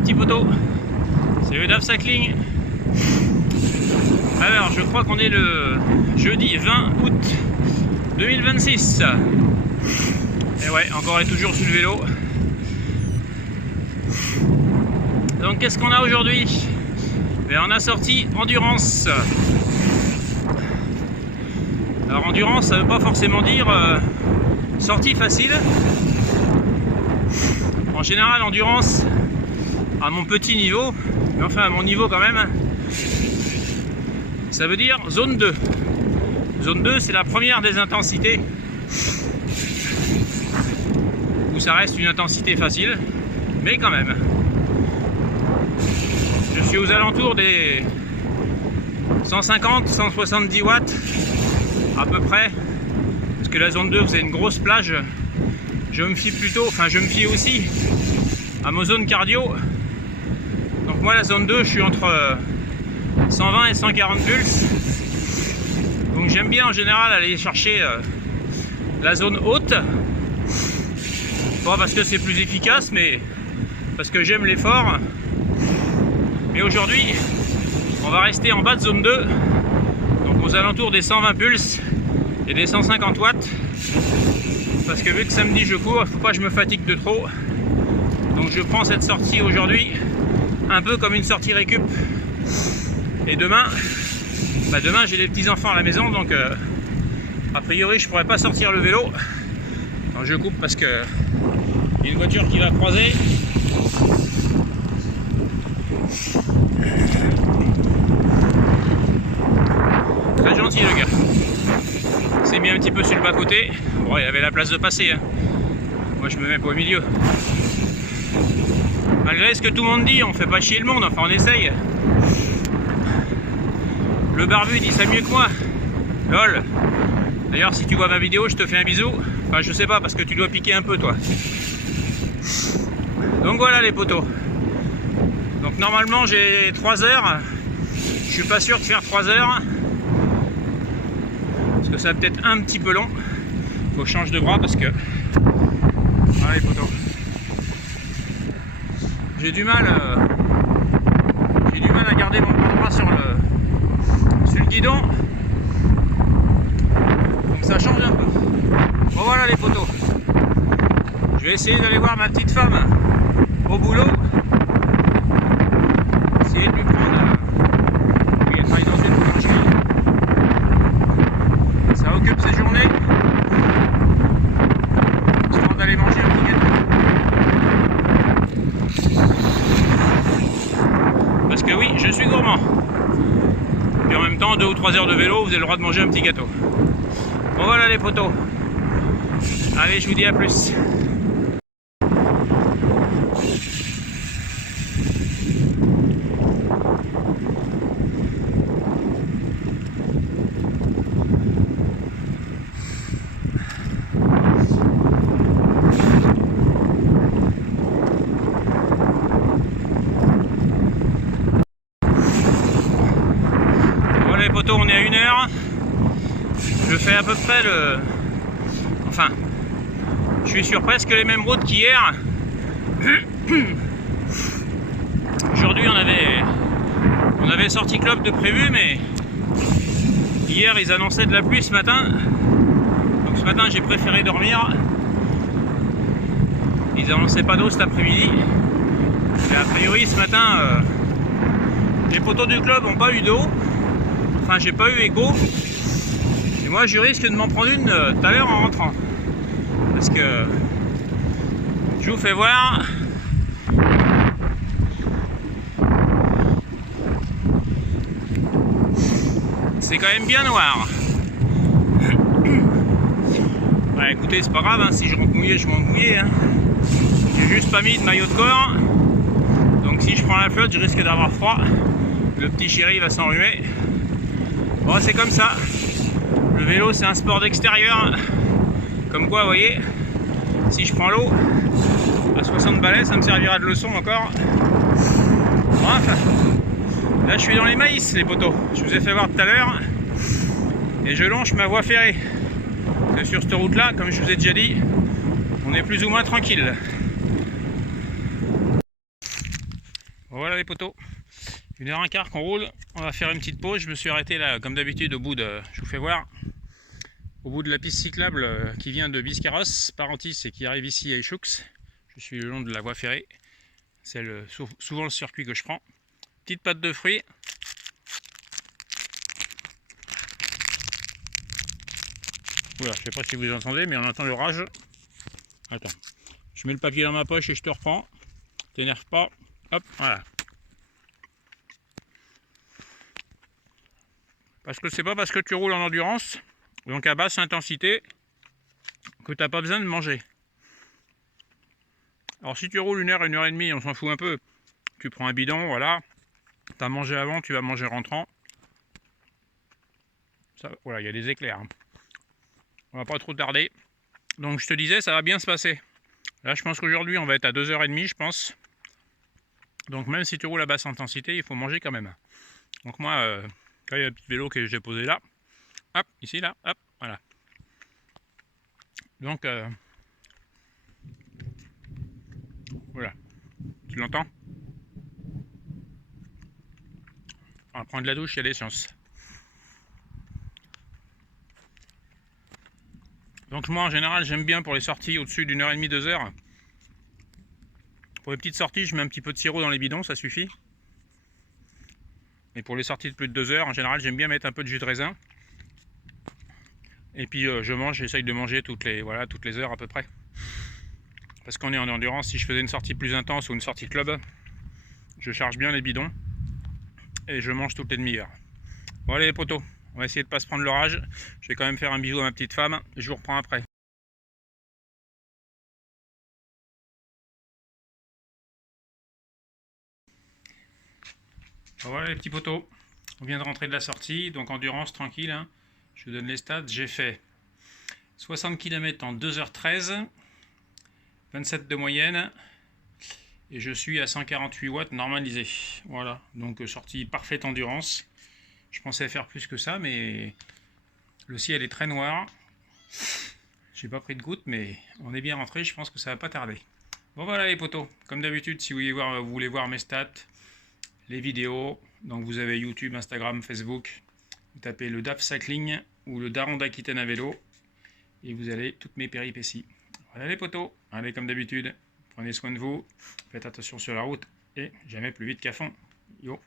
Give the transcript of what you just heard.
petits potos, c'est le DAF Cycling. Alors je crois qu'on est le jeudi 20 août 2026. Et ouais, encore et toujours sur le vélo. Donc qu'est-ce qu'on a aujourd'hui? On a sorti endurance. Alors endurance, ça ne veut pas forcément dire sortie facile. En général, endurance, à mon petit niveau, mais enfin à mon niveau quand même, ça veut dire zone 2. Zone 2, c'est la première des intensités, où ça reste une intensité facile, mais quand même. Je suis aux alentours des 150-170 watts, à peu près, parce que la zone 2, vous avez une grosse plage. Je me fie plutôt, enfin je me fie aussi à ma zone cardio. Donc moi la zone 2, je suis entre 120 et 140 pulses. Donc j'aime bien en général aller chercher la zone haute. Pas parce que c'est plus efficace, mais parce que j'aime l'effort. Mais aujourd'hui, on va rester en bas de zone 2. Donc aux alentours des 120 pulses et des 150 watts. Parce que vu que samedi je cours, il ne faut pas que je me fatigue de trop. Donc je prends cette sortie aujourd'hui un peu comme une sortie récup. Et demain, demain j'ai les petits enfants à la maison, donc a priori je pourrais pas sortir le vélo. Alors je coupe parce que y a une voiture qui va croiser. Très gentil le gars. C'est mis un petit peu sur le bas côté. Bon, il y avait la place de passer, hein. Moi je me mets pas au milieu. Malgré ce que tout le monde dit, on fait pas chier le monde, enfin on essaye. Le barbu dit ça mieux que moi. Lol. D'ailleurs si tu vois ma vidéo, je te fais un bisou. Enfin je sais pas, parce que tu dois piquer un peu toi. Donc voilà les potos. Donc normalement j'ai 3 heures. Je suis pas sûr de faire 3 heures. Parce que ça va peut-être un petit peu long. Faut que je change de bras parce que... Voilà les potos. J'ai du mal à garder mon bras sur le guidon. Donc ça change un peu. Bon voilà les potos. Je vais essayer d'aller voir ma petite femme au boulot. Essayer de lui prendre... Oui, elle travaille dans une boulangerie. Ça occupe ses journées. Histoire d'aller manger un petit gâteau. Parce que oui, je suis gourmand. Et en même temps, 2 ou 3 heures de vélo, vous avez le droit de manger un petit gâteau. Bon voilà les potos. Allez, je vous dis à plus. On est à 1 heure. Je fais à peu près le... Enfin, je suis sur presque les mêmes routes qu'hier. Aujourd'hui on avait sorti club de prévu, mais hier ils annonçaient de la pluie ce matin. Donc ce matin j'ai préféré dormir. Ils annonçaient pas d'eau cet après-midi. Et a priori ce matin les poteaux du club n'ont pas eu d'eau. Enfin, j'ai pas eu écho. Et moi, je risque de m'en prendre une tout à l'heure en rentrant. Parce que je vous fais voir. C'est quand même bien noir. Ouais, écoutez, c'est pas grave, hein, si je rentre mouillé, je m'en mouillé. Hein. J'ai juste pas mis de maillot de corps. Donc si je prends la flotte, je risque d'avoir froid. Le petit chéri va s'enrhumer. Bon, c'est comme ça. Le vélo, c'est un sport d'extérieur. Comme quoi, vous voyez, si je prends l'eau à 60 balais, ça me servira de leçon encore. Bref, là, je suis dans les maïs, les potos. Je vous ai fait voir tout à l'heure. Et je longe ma voie ferrée. Parce que sur cette route-là, comme je vous ai déjà dit, on est plus ou moins tranquille. Voilà les potos, 1h15 qu'on roule, on va faire une petite pause. Je me suis arrêté là comme d'habitude au bout de, je vous fais voir, au bout de la piste cyclable qui vient de Biscarrosse, Parentis, et qui arrive ici à Échoux. Je suis le long de la voie ferrée, c'est souvent le circuit que je prends. Petite pâte de fruits. Voilà, je sais pas si vous entendez, mais on entend l'orage. Attends, je mets le papier dans ma poche et je te reprends. T'énerve pas. Hop, voilà. Parce que c'est pas parce que tu roules en endurance, donc à basse intensité, que t'as pas besoin de manger. Alors si tu roules 1 heure, 1h30, on s'en fout un peu. Tu prends un bidon, voilà. T'as mangé avant, tu vas manger rentrant. Ça, voilà, il y a des éclairs. Hein. On va pas trop tarder. Donc je te disais, ça va bien se passer. Là, je pense qu'aujourd'hui, on va être à 2h30, je pense. Donc même si tu roules à basse intensité, il faut manger quand même. Donc moi, quand il y a le petit vélo que j'ai posé là, hop, ici, là, hop, voilà. Donc, voilà. Tu l'entends? On va prendre la douche, il y a des chances. Donc moi, en général, j'aime bien pour les sorties au-dessus d'1h30, 2h. Pour les petites sorties, je mets un petit peu de sirop dans les bidons, ça suffit. Et pour les sorties de plus de 2 heures, en général, j'aime bien mettre un peu de jus de raisin. Et puis je mange, j'essaye de manger toutes les heures à peu près. Parce qu'on est en endurance, si je faisais une sortie plus intense ou une sortie club, je charge bien les bidons et je mange toutes les demi-heures. Bon allez les potos, on va essayer de ne pas se prendre l'orage. Je vais quand même faire un bisou à ma petite femme, je vous reprends après. Voilà les petits potos, on vient de rentrer de la sortie, donc endurance tranquille. Hein. Je vous donne les stats, j'ai fait 60 km en 2h13, 27 de moyenne, et je suis à 148 watts normalisé. Voilà, donc sortie parfaite endurance. Je pensais faire plus que ça, mais le ciel est très noir. J'ai pas pris de goutte, mais on est bien rentré, je pense que ça va pas tarder. Bon voilà les potos, comme d'habitude, si vous voulez voir mes stats, les vidéos, donc vous avez YouTube, Instagram, Facebook, vous tapez le DAF Cycling ou le Daron d'Aquitaine à vélo, et vous avez toutes mes péripéties. Voilà les potos, allez comme d'habitude, prenez soin de vous, faites attention sur la route, et jamais plus vite qu'à fond. Yo.